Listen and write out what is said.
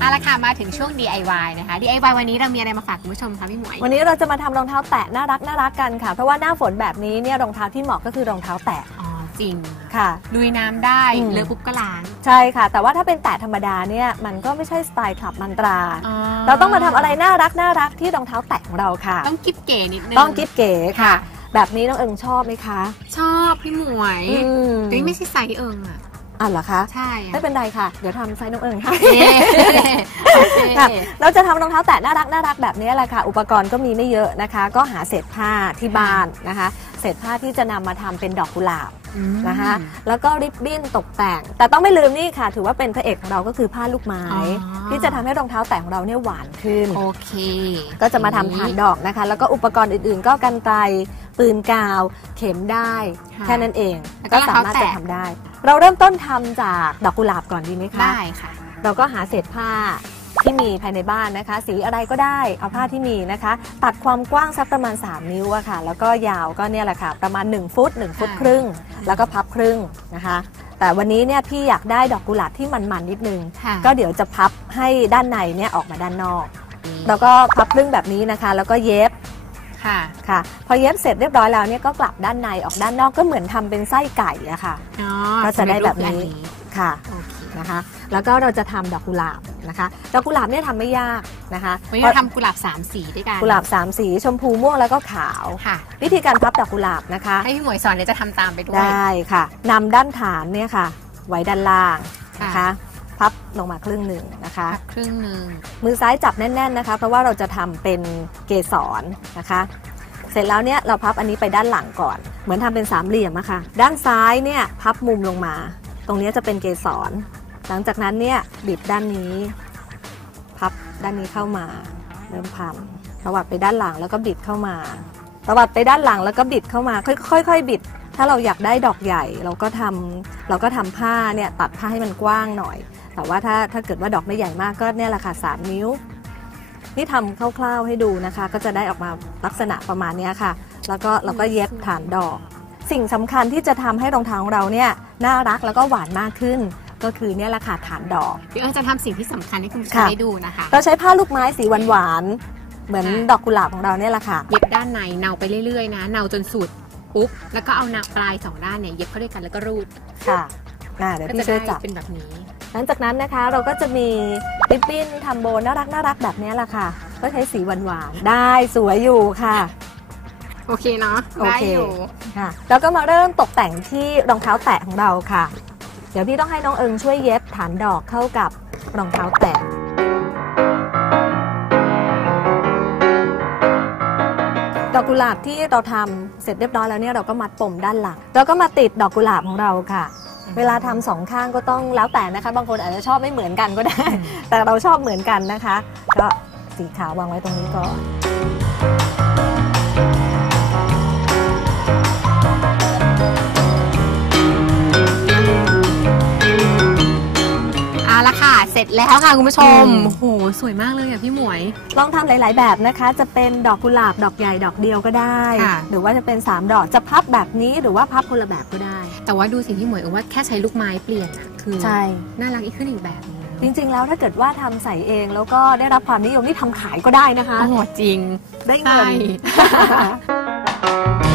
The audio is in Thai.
เอาละค่ะมาถึงช่วง DIY นะคะ DIY วันนี้เรามีอะไรมาฝากคุณผู้ชมคะพี่หมวย วันนี้เราจะมาทำรองเท้าแตะน่ารักน่ารักกันค่ะ เพราะว่าหน้าฝนแบบนี้เนี่ยรองเท้าที่เหมาะก็คือรองเท้าแตะอ๋อจริง ค่ะ ลุยน้ำได้อืม เลอะปุ๊บก็ล้างใช่ค่ะ แต่ว่าถ้าเป็นแตะธรรมดาเนี่ยมันก็ไม่ใช่สไตล์คลับมันตราอ๋อเราต้องมาทำอะไรน่ารักน่ารักที่รองเท้าแตะของเราค่ะ ต้องกิ๊บเก๋นิดนึงต้องกิ๊บเก๋ค่ะ แบบนี้น้องเอิงชอบไหมคะชอบพี่หมวยอืม แต่นี่ไม่ใช่ไซส์เอิงอะ อะเหรอคะ ใช่อะไม่เป็นไรค่ะ เดี๋ยวทำไซส์น้องเอิงให้เย้โอเคค่ะเราจะทำรองเท้าแตะน่ารักน่ารักแบบนี้แหละค่ะ อุปกรณ์ก็มีไม่เยอะนะคะ ก็หาเศษผ้าที่บ้านนะคะ เศษผ้าที่จะนำมาทำเป็นดอกกุหลาบอืมนะคะแล้วก็ริบบิ้นตกแต่ง แต่ต้องไม่ลืมนี่ค่ะ ถือว่าเป็นพระเอกของเราก็คือผ้าลูกไม้อ๋อที่จะทำให้รองเท้าแตะของเราเนี่ยหวานขึ้นโอเค ก็จะมาทำฐานดอกนะคะ แล้วก็อุปกรณ์อื่นๆ ก็กันไกรปืนกาว เข็มได้ค่ะแค่นั้นเองแล้วก็ก็สามารถรองเท้าจะแตะทำได้ เราเริ่มต้นทำจากดอกกุหลาบก่อนดีไหมคะได้ค่ะ เราก็หาเศษผ้า ที่มีภายในบ้านนะคะ สีอะไรก็ได้เอาผ้าที่มีนะคะ ตัดความกว้างสักประมาณ 3 นิ้วอะค่ะ แล้วก็ยาวก็เนี่ยแหละค่ะ ประมาณ 1 ฟุต 1 ฟุตค่ะครึ่ง แล้วก็พับครึ่งนะคะ แต่วันนี้เนี่ยพี่อยากได้ดอกกุหลาบที่มันๆนิดนึงค่ะก็เดี๋ยวจะพับให้ด้านในเนี่ยออกมาด้านนอก แล้วก็พับครึ่งแบบนี้นะคะ แล้วก็เย็บค่ะค่ะพอเย็บเสร็จเรียบร้อยแล้วเนี่ยก็กลับด้านในออกด้านนอกก็เหมือนทำเป็นไส้ไก่อะค่ะอ๋อก็จะได้แบบนี้สำเร็จรูปอัค่ะโอเค นะคะ แล้วก็เราจะทำดอกกุหลาบนะคะดอกกุหลาบเนี่ยทำไม่ยากนะคะวันนี้เราทำกุหลาบสามสีด้วยกันกุหลาบสามสีชมพูม่วงแล้วก็ขาวค่ะวิธีการพับดอกกุหลาบนะคะให้พี่หมวยสอนเดี๋ยวจะทำตามไปด้วยได้ค่ะนำด้านฐานเนี่ยค่ะ ไว้ด้านล่างนะคะค่ะพับลงมาครึ่งหนึ่งนะคะพับครึ่งหนึ่งมือซ้ายจับแน่น ๆนะคะ เพราะว่าเราจะทำเป็นเกสรนะคะ เสร็จแล้วเนี่ยเราพับอันนี้ไปด้านหลังก่อน เหมือนทำเป็นสามเหลี่ยมอะค่ะ ด้านซ้ายเนี่ยพับมุมลงมา ตรงนี้จะเป็นเกสร หลังจากนั้นเนี่ยบิดด้านนี้ พับด้านนี้เข้ามา เริ่มพันตวัดไปด้านหลังแล้วก็บิดเข้ามาตวัดไปด้านหลังแล้วก็บิดเข้ามา ค่อยๆบิด ถ้าเราอยากได้ดอกใหญ่ เราก็ทำเราก็ทำผ้าเนี่ยตัดผ้าให้มันกว้างหน่อย แต่ว่าถ้าถ้าเกิดว่าดอกไม่ใหญ่มากก็เนี่ยแหละค่ะสามนิ้ว นี่ทำคร่าวๆให้ดูนะคะ ก็จะได้ออกมาลักษณะประมาณนี้ค่ะ แล้วก็เราก็เย็บฐานดอก สิ่งสำคัญที่จะทำให้รองเท้าของเราเนี่ยน่ารักแล้วก็หวานมากขึ้น ก็คือเนี่ยแหละค่ะฐานดอก พี่เอิญจะทำสิ่งที่สำคัญให้คุณผู้ชมค่ะ ได้ดูนะคะ เราใช้ผ้าลูกไม้สีหวานๆเหมือนค่ะ ดอกกุหลาบของเราเนี่ยแหละค่ะ เย็บด้านในเนาไปเรื่อยๆนะเนาจนสุดปุ๊บแล้วก็เอานาปลายสองด้านเนี่ยเย็บเข้าด้วยกันแล้วก็รูดค่ะอ่าเดี๋ยวก็พี่จะช่วยได้จับ เป็นแบบนี้ หลังจากนั้นนะคะเราก็จะมีริบบิ้นทำโบน่ารักน่ารักแบบนี้แหละค่ะ ก็ใช้สีหวานๆได้สวยอยู่ค่ะ โอเคเนาะโอได้เค อยู่ค่ะ แล้วก็มาเริ่มตกแต่งที่รองเท้าแตะของเราค่ะเดี๋ยวพี่ต้องให้น้องเอิงช่วยเย็บฐานดอกเข้ากับรองเท้าแตะดอกกุหลาบที่เราทำเสร็จเรียบร้อยแล้วเนี่ยเราก็มัดปมด้านหลังแล้วก็มาติดดอกกุหลาบของเราค่ะ เวลาทำสองข้างก็ต้องแล้วแต่นะคะ บางคนอาจจะชอบไม่เหมือนกันก็ได้ แต่เราชอบเหมือนกันนะคะ ก็สีขาววางไว้ตรงนี้ก่อน เสร็จแล้วค่ะคุณผู้ชมอืม โอ้โหสวยมากเลยอะพี่หมวย ลองทำหลาย ๆ แบบนะคะ จะเป็นดอกกุหลาบดอกใหญ่ดอกเดียวก็ได้ ค่ะ หรือว่าจะเป็น 3 ดอกจะพับแบบนี้หรือว่าพับคนละแบบก็ได้ แต่ว่าดูสิพี่หมวยเอิญว่าแค่ใช้ลูกไม้เปลี่ยนอะคือใช่ น่ารักอีกขึ้นอีกแบบนึงจริง ๆ แล้วถ้าเกิดว่าทำใส่เองแล้วก็ได้รับความนิยมนี่ทำขายก็ได้นะคะ โอ้โหจริง ได้เงิน ใช่